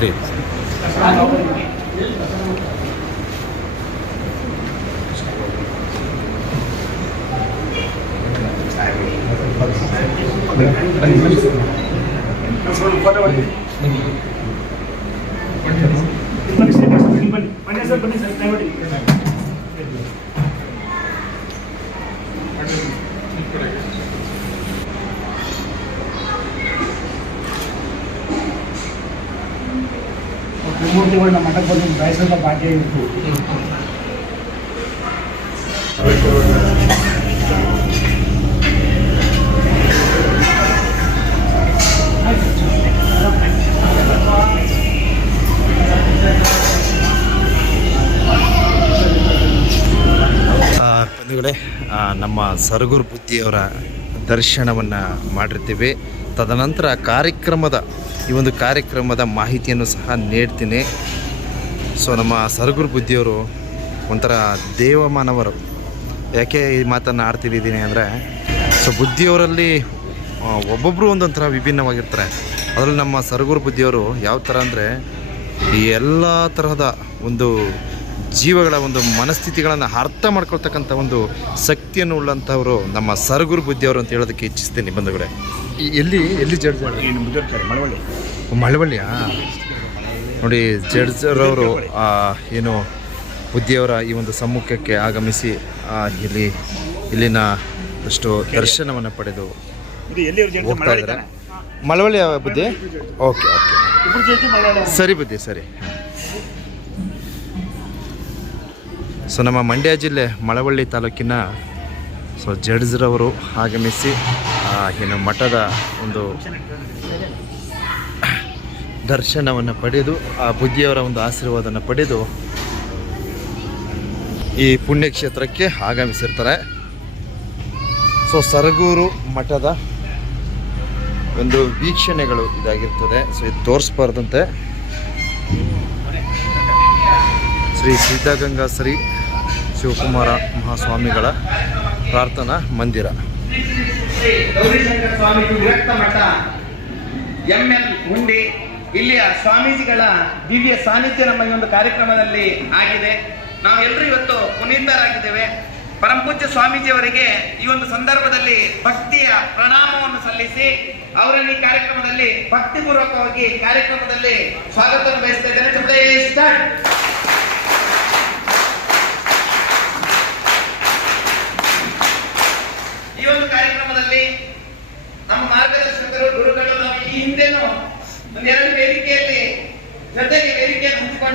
でですね。Pani sir, pani sir, pani sir, ತ್ರಿಮೂರ್ತಿಗಳು ನಮ್ಮ ಮಠಕ್ಕೆ ಬಂದು ಬಯಸಿದ ಭಾಗ್ಯ ಇತ್ತು. ಬಂಧುಗಳೇ ನಮ್ಮ ಸರಗೂರು ಬುದ್ಧಿಯವರ ದರ್ಶನವನ್ನು ಮಾಡಿರ್ತೀವಿ. ತದನಂತರ ಕಾರ್ಯಕ್ರಮದ ಈ ಒಂದು ಕಾರ್ಯಕ್ರಮದ ಮಾಹಿತಿಯನ್ನು ಸಹ ನೀಡ್ತೀನಿ. ಸೊ ನಮ್ಮ ಸರಗುರು ಬುದ್ಧಿಯವರು ಒಂಥರ ದೇವಮಾನವರು. ಯಾಕೆ ಈ ಮಾತನ್ನು ಆಡ್ತಿದ್ದೀನಿ ಅಂದರೆ ಸೊ ಬುದ್ಧಿಯವರಲ್ಲಿ ಒಬ್ಬೊಬ್ಬರು ಒಂದೊಂಥರ ವಿಭಿನ್ನವಾಗಿರ್ತಾರೆ. ಅದರಲ್ಲಿ ನಮ್ಮ ಸರಗೂರು ಬುದ್ಧಿಯವರು ಯಾವ ಥರ ಅಂದರೆ, ಈ ಎಲ್ಲ ತರಹದ ಒಂದು ಜೀವಗಳ ಒಂದು ಮನಸ್ಥಿತಿಗಳನ್ನು ಅರ್ಥ ಮಾಡ್ಕೊಳ್ತಕ್ಕಂಥ ಒಂದು ಶಕ್ತಿಯನ್ನು ಉಳ್ಳಂಥವರು ನಮ್ಮ ಸರಗುರು ಬುದ್ಧಿಯವರು ಅಂತ ಹೇಳೋದಕ್ಕೆ ಇಚ್ಛಿಸ್ತೀನಿ ಬಂಧುಗಳೇ. ಈ- ಎಲ್ಲಿ ಎಲ್ಲಿ ಜಡ್ಜ್ ಮಳವಳ್ಳಿ. ಮಳವಳ್ಳಿಯಾ? ನೋಡಿ ಜಡ್ಜರವರು ಆ, ಏನು ಬುದ್ಧಿಯವರ ಈ ಒಂದು ಸಮ್ಮುಖಕ್ಕೆ ಆಗಮಿಸಿ ಇಲ್ಲಿ ಇಲ್ಲಿನ ಅಷ್ಟು ದರ್ಶನವನ್ನು ಪಡೆದು ಹೋಗ್ತಾ ಮಳವಳ್ಳಿ ಇದ್ದಾರೆ. ತಾನೆ? ಮಳವಳ್ಳಿಯ ಬುದ್ಧಿ? Okay okay. ಮಳವಳ್ಳಿ ಸರಿ ಬುದ್ಧಿ ಸರಿ. ಸೊ ನಮ್ಮ ಮಂಡ್ಯ ಜಿಲ್ಲೆ ಮಳವಳ್ಳಿ ತಾಲೂಕಿನ ಸೊ ಜಡ್ಜ್ರವರು ಆಗಮಿಸಿ ಏನು ಮಠದ ಒಂದು ದರ್ಶನವನ್ನು ಪಡೆದು, ಆ ಬುದ್ಧಿಯವರ ಒಂದು ಆಶೀರ್ವಾದನ ಪಡೆದು ಈ ಪುಣ್ಯಕ್ಷೇತ್ರಕ್ಕೆ ಆಗಮಿಸಿರ್ತಾರೆ. ಸೊ ಸರಗೂರು ಮಠದ ಒಂದು ವೀಕ್ಷಣೆಗಳು ಇದಾಗಿರ್ತದೆ. ಸೊ ಇದು ತೋರಿಸ್ಬಾರ್ದಂತೆ. ಶ್ರೀ ಸಿದ್ಧಗಂಗಾ ಶ್ರೀ ಶಿವಕುಮಾರ ಮಹಾಸ್ವಾಮಿಗಳ ಪ್ರಾರ್ಥನಾ ಮಂದಿರ. ಶ್ರೀ ಗೌರಿಶಂಕರ ಸ್ವಾಮಿ ವಿರಕ್ತ ಮಠ. ಎಂ ಎಲ್ ಹುಂಡಿ, ಇಲ್ಲಿಯ ಸ್ವಾಮೀಜಿಗಳ ದಿವ್ಯ ಸಾನ್ನಿಧ್ಯ ನಮ್ಮ ಈ ಒಂದು ಕಾರ್ಯಕ್ರಮದಲ್ಲಿ ಆಗಿದೆ. ನಾವೆಲ್ಲರೂ ಇವತ್ತು ಪುನೀತರಾಗಿದ್ದೇವೆ. ಪರಮಪೂಜ್ಯ ಸ್ವಾಮೀಜಿಯವರಿಗೆ ಈ ಒಂದು ಸಂದರ್ಭದಲ್ಲಿ ಭಕ್ತಿಯ ಪ್ರಣಾಮವನ್ನು ಸಲ್ಲಿಸಿ ಅವರನ್ನು ಈ ಕಾರ್ಯಕ್ರಮದಲ್ಲಿ ಭಕ್ತಿಪೂರ್ವಕವಾಗಿ ಕಾರ್ಯಕ್ರಮದಲ್ಲಿ ಸ್ವಾಗತವನ್ನು ಬಯಸ್ತಾ ಇದ್ದೇನೆ.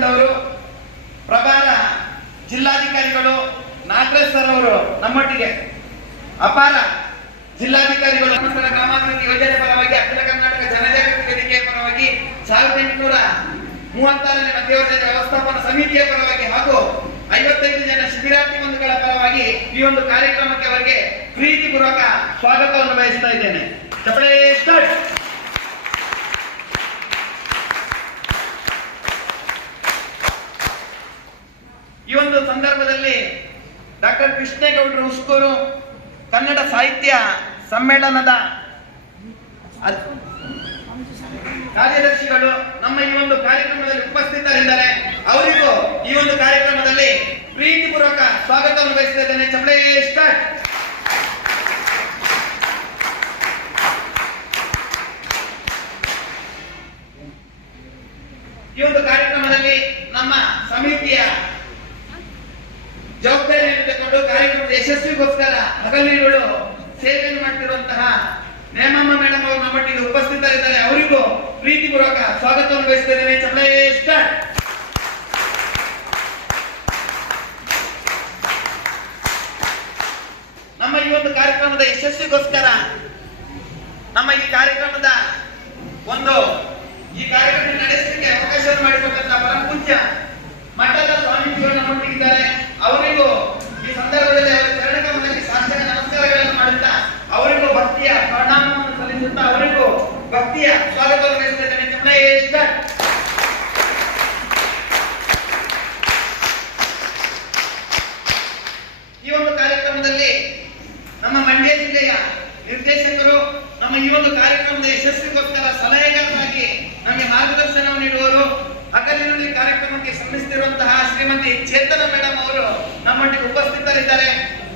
ಹಂಚಿಕೊಂಡವರು ಪ್ರಭಾರ ಜಿಲ್ಲಾಧಿಕಾರಿಗಳು, ನಾಗರಾಜ್ ಸರ್ ಅವರು ನಮ್ಮೊಟ್ಟಿಗೆ. ಅಪಾರ ಜಿಲ್ಲಾಧಿಕಾರಿಗಳು ಗ್ರಾಮಾಭಿವೃದ್ಧಿ ಯೋಜನೆ ಪರವಾಗಿ ಅಖಿಲ ಕರ್ನಾಟಕ ಜನಜಾಗೃತಿ ವೇದಿಕೆಯ ಪರವಾಗಿ ಸಾವಿರದ ಎಂಟುನೂರ ಮೂವತ್ತಾರನೇ ಮಧ್ಯವರ್ತಿ ವ್ಯವಸ್ಥಾಪನಾ ಸಮಿತಿಯ ಪರವಾಗಿ ಹಾಗೂ ಐವತ್ತೈದು ಜನ ಶಿಬಿರಾರ್ಥಿ ಬಂಧುಗಳ ಪರವಾಗಿ ಈ ಒಂದು ಕಾರ್ಯಕ್ರಮಕ್ಕೆ ಅವರಿಗೆ ಪ್ರೀತಿಪೂರ್ವಕ ಸ್ವಾಗತವನ್ನು ಬಯಸ್ತಾ ಇದ್ದೇನೆ. ಚಪ್ಪಳೆ ಸ್ಟಾರ್ಟ್ ಈ ಒಂದು ಸಂದರ್ಭದಲ್ಲಿ ಡಾಕ್ಟರ್ ಕೃಷ್ಣೇಗೌಡರು ಉಸ್ಕೂರು ಕನ್ನಡ ಸಾಹಿತ್ಯ ಸಮ್ಮೇಳನದ ಕಾರ್ಯದರ್ಶಿಗಳು ನಮ್ಮ ಈ ಒಂದು ಕಾರ್ಯಕ್ರಮದಲ್ಲಿ ಉಪಸ್ಥಿತರಿದ್ದಾರೆ. ಅವರಿಗೂ ಈ ಒಂದು ಕಾರ್ಯಕ್ರಮದಲ್ಲಿ ಪ್ರೀತಿಪೂರ್ವಕ ಸ್ವಾಗತವನ್ನು ಬಯಸ್ತಾ ಇದ್ದೇನೆ. ಚಪ್ಪಳೆ ಸ್ಟಾರ್ಟ್ ಈ ಒಂದು ಕಾರ್ಯಕ್ರಮದಲ್ಲಿ ನಮ್ಮ ಸಮಿತಿಯ ಜವಾಬ್ದಾರಿಯನ್ನು ತಗೊಂಡು ಕಾರ್ಯಕ್ರಮದ ಯಶಸ್ವಿಗೋಸ್ಕರ ಹಗಲಿರುಳು ಸೇವೆಯನ್ನು ಮಾಡ್ತಿರುವಂತಹ ನೇಮಮ್ಮ ಮೇಡಮ್ ಅವರು ನಮ್ಮೊಟ್ಟಿಗೆ ಉಪಸ್ಥಿತರಿದ್ದಾರೆ. ಅವರಿಗೂ ಪ್ರೀತಿಪೂರ್ವಕ ಸ್ವಾಗತವನ್ನು ಬಯಸ್ತಿದ್ದೇನೆ ಸ್ಟಾರ್ಟ್ ನಮ್ಮ ಈ ಒಂದು ಕಾರ್ಯಕ್ರಮದ ಯಶಸ್ವಿಗೋಸ್ಕರ ನಮ್ಮ ಈ ಕಾರ್ಯಕ್ರಮದ ಒಂದು ಈ ಕಾರ್ಯಕ್ರಮ ನಡೆಸಲಿಕ್ಕೆ ಅವಕಾಶ ಮಾಡಿಕೊಟ್ಟಂತ ಪರಮ ಪೂಜ್ಯ ಮಠದ ಸ್ವಾಮೀಜಿಗಳು ನಮ್ಮೊಟ್ಟಿಗಿದ್ದಾರೆ ಅವರಿಗೂ ಈ ಸಂದರ್ಭದಲ್ಲಿ ಅವರ ಚರಣಕಮದಲ್ಲಿ ಸಾಷ್ಟಾಂಗ ನಮಸ್ಕಾರಗಳನ್ನು ಮಾಡುತ್ತಾ ಅವರಿಗೂ ಭಕ್ತಿಯ ಪ್ರಣಾಮವನ್ನು ಸಲ್ಲಿಸುತ್ತಾ ಅವರಿಗೂ ಭಕ್ತಿಯ ಸ್ವಾಗತವನ್ನು ಚಪ್ಪಳೆ ಸ್ಟಾರ್ಟ್ ಈ ಒಂದು ಕಾರ್ಯಕ್ರಮದಲ್ಲಿ ನಮ್ಮ ಮಂಡ್ಯ ಜಿಲ್ಲೆಯ ನಿರ್ದೇಶಕರು, ನಮ್ಮ ಈ ಒಂದು ಕಾರ್ಯಕ್ರಮದ ಯಶಸ್ವಿಗೋಸ್ಕರ ಸಲಹೆಗಾರರಾಗಿ ನಮಗೆ ಮಾರ್ಗದರ್ಶನ ನೀಡುವವರು ಹಗಲಿನಲ್ಲಿ ಕಾರ್ಯಕ್ರಮಕ್ಕೆ ಶ್ರಮಿಸುತ್ತಿರುವಂತಹ ಶ್ರೀಮತಿ ಚೇತನ ಮೇಡಮ್ ಅವರು ನಮ್ಮೊಟ್ಟಿಗೆ ಉಪಸ್ಥಿತರಿದ್ದಾರೆ.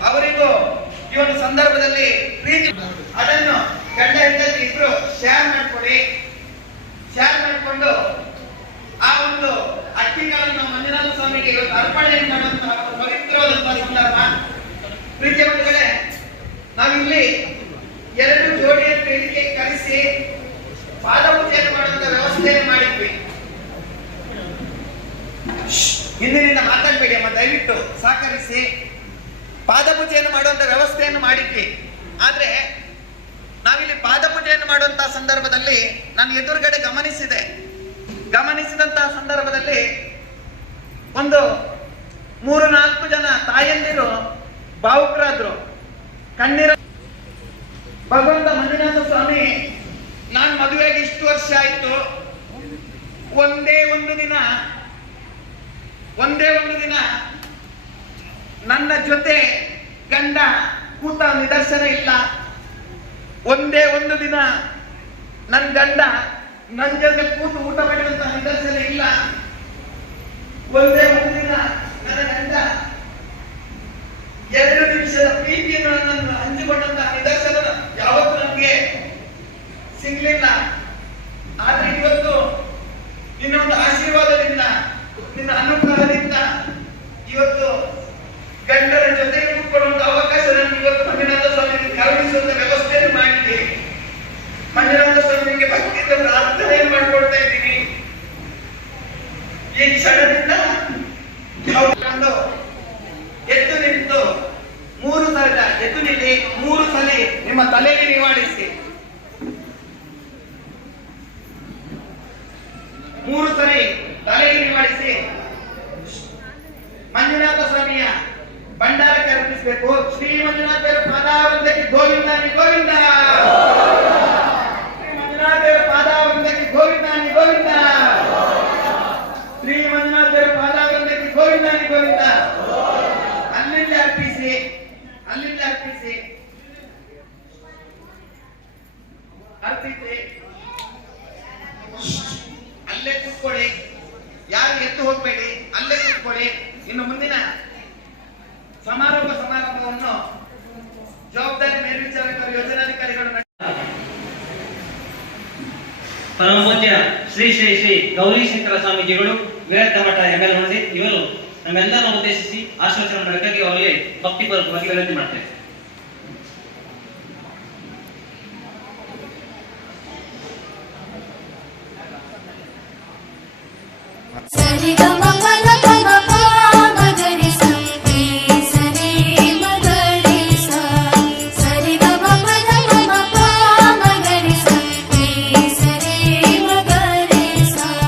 ಅವರಿಗೂ ಈ ಒಂದು ಸಂದರ್ಭದಲ್ಲಿ ಪ್ರೀತಿ ಅದನ್ನು ಗಂಡ ಹೆಂಡತಿ ಇಬ್ರು ಶೇರ್ ಮಾಡ್ಕೊಡಿ ಶೇರ್ ಮಾಡಿಕೊಂಡು ಆ ಒಂದು ಅಕ್ಕಿಗಳನ್ನು ಮಂಜುನಾಥ ಸ್ವಾಮಿಗೆ ಇವತ್ತು ಅರ್ಪಣೆ ಮಾಡುವಂತಹ ಪವಿತ್ರವಾದಂತಹ ಸಂದರ್ಭ. ಪ್ರೀತಿಯ ಬಂಧುಗಳೇ, ನಾವಿಲ್ಲಿ ಎರಡು ಜೋಡಿಯ ಪೀಳಿಗೆ ಕರೆಸಿ ಪಾದಪೂಜೆಯನ್ನು ಮಾಡುವಂತಹ ವ್ಯವಸ್ಥೆಯನ್ನು ಮಾಡಿದ್ವಿ. ಹಿಂದಿನಿಂದ ಮಾತಾಡಬೇಡಿ ಅಮ್ಮ, ದಯವಿಟ್ಟು ಸಹಕರಿಸಿ. ಪಾದಪೂಜೆಯನ್ನು ಮಾಡುವಂತ ವ್ಯವಸ್ಥೆಯನ್ನು ಮಾಡಿದ್ವಿ. ಆದರೆ ನಾವಿಲ್ಲಿ ಪಾದಪೂಜೆಯನ್ನು ಮಾಡುವಂತಹ ಸಂದರ್ಭದಲ್ಲಿ ನಾನು ಎದುರುಗಡೆ ಗಮನಿಸಿದೆ. ಗಮನಿಸಿದಂತಹ ಸಂದರ್ಭದಲ್ಲಿ ಒಂದು ಮೂರು ನಾಲ್ಕು ಜನ ತಾಯಂದಿರು ಭಾವುಕರಾದ್ರು. ಕಣ್ಣೀರ ಭಗವಂತ ಮಂಜುನಾಥ ಸ್ವಾಮಿ, ನಾನು ಮದುವೆಗೆ ಇಷ್ಟು ವರ್ಷ ಆಯ್ತು. ಒಂದೇ ಒಂದು ದಿನ ಒಂದೇ ಒಂದು ದಿನ ನನ್ನ ಜೊತೆ ಗಂಡ ಕೂತ ನಿದರ್ಶನ ಇಲ್ಲ. ಒಂದೇ ಒಂದು ದಿನ ನನ್ನ ಗಂಡ ನನ್ನ ಜೊತೆ ಕೂತು ಊಟ ಮಾಡಿದಂತ ನಿದರ್ಶನ ಇಲ್ಲ. ಒಂದೇ ಒಂದು ದಿನ ನನ್ನ ಗಂಡ ಎರಡು ನಿಮಿಷದ ಪ್ರೀತಿಯನ್ನು ನನ್ನನ್ನು ಹಂಚಿಕೊಂಡಂತಹ ನಿದರ್ಶನ ಯಾವತ್ತೂ ನಮಗೆ ಸಿಗ್ಲಿಲ್ಲ ಆದ್ರೆ ಇವತ್ತು ನಿನ್ನ ಒಂದು ಆಶೀರ್ವಾದದಿಂದ ನಿನ್ನ ಅನುಗ್ರಹದಿಂದ ಇವತ್ತು ಗಂಡನ ಜೊತೆ ಕೂತ್ಕೊಳ್ಳುವಂತ ಅವಕಾಶ ನಮ್ಗೆ ಇವತ್ತು ಮಂಜುನಾಥ ಸ್ವಾಮಿಗೆ ಕರುಣಿಸುವಂತ ವ್ಯವಸ್ಥೆಯನ್ನು ಮಾಡಿದ್ದೀವಿ ಮಂಜುನಾಥ ಪ್ರಾರ್ಥನೆಯನ್ನು ಮಾಡ್ಕೊಳ್ತಾ ಇದ್ದೀನಿ? ಈ ನಿಂತು ಮೂರು ಸಲ, ಎದ್ದು ಮೂರು ಸಲ ನಿಮ್ಮ ತಲೆಗೆ ನಿವಾಡಿಸಿ ಮೂರು ಸರಿ ತಲೆಗೆ ನಿವಾಡಿಸಿ ಮಂಜುನಾಥ ಸ್ವಾಮಿಯ ಭಂಡಾರಕ್ಕೆ ಅರ್ಪಿಸಬೇಕು. ಶ್ರೀ ಮಂಜುನಾಥರ ಪಾದಾವೃಂದಕ್ಕೆ ಗೋವಿಂದ ಗೋವಿಂದ ಶ್ರೀ ಮಂಜುನಾಥರ ಪಾದಾವೃಂದಕ್ಕೆ ಗೋವಿಂದಾನಿ ಗೋವಿಂದ ಶ್ರೀ ಮಂಜುನಾಥರ ಪಾದಾವೃಂದಕ್ಕೆ ಗೋವಿಂದಾನಿ ಗೋವಿಂದ ಅಲ್ಲಿಂದ ಅರ್ಪಿಸಿ ಅಲ್ಲಿಂದ ಅರ್ಪಿಸಿ ಅರ್ಪಿಸಿ ಅಲ್ಲೇ ಕೂತ್ಕೊಳ್ಳಿ. ಯಾರು ಎದ್ದು ಹೋಗ್ಬೇಡಿ, ಅಲ್ಲೇ ಕೂತ್ಕೊಳ್ಳಿ. ಇನ್ನು ಮುಂದಿನ ಸಮಾರೋಪ ಸಮಾರಂಭವನ್ನು ಜವಾಬ್ದಾರಿ ಮೇಲ್ವಿಚಾರಕರು, ಯೋಜನಾಧಿಕಾರಿಗಳು ಪರಮಪೂಜ್ಯ ಶ್ರೀ ಶ್ರೀ ಶ್ರೀ ಗೌರಿಶಂಕರ ಸ್ವಾಮೀಜಿಗಳು, ವಿರಕ್ತ ಮಠ ಎಮ್ಮೆಲ್ ಹೊಂದಿ ಇವರು ನಮ್ಮೆಲ್ಲರನ್ನು ಉದ್ದೇಶಿಸಿ ಆಶ್ವಾಸನೆ ಅವರಿಗೆ ಭಕ್ತಿಪೂರ್ವಕವಾಗಿ ವಿನಂತಿ ಮಾಡ್ತೇವೆ. 在你的梦。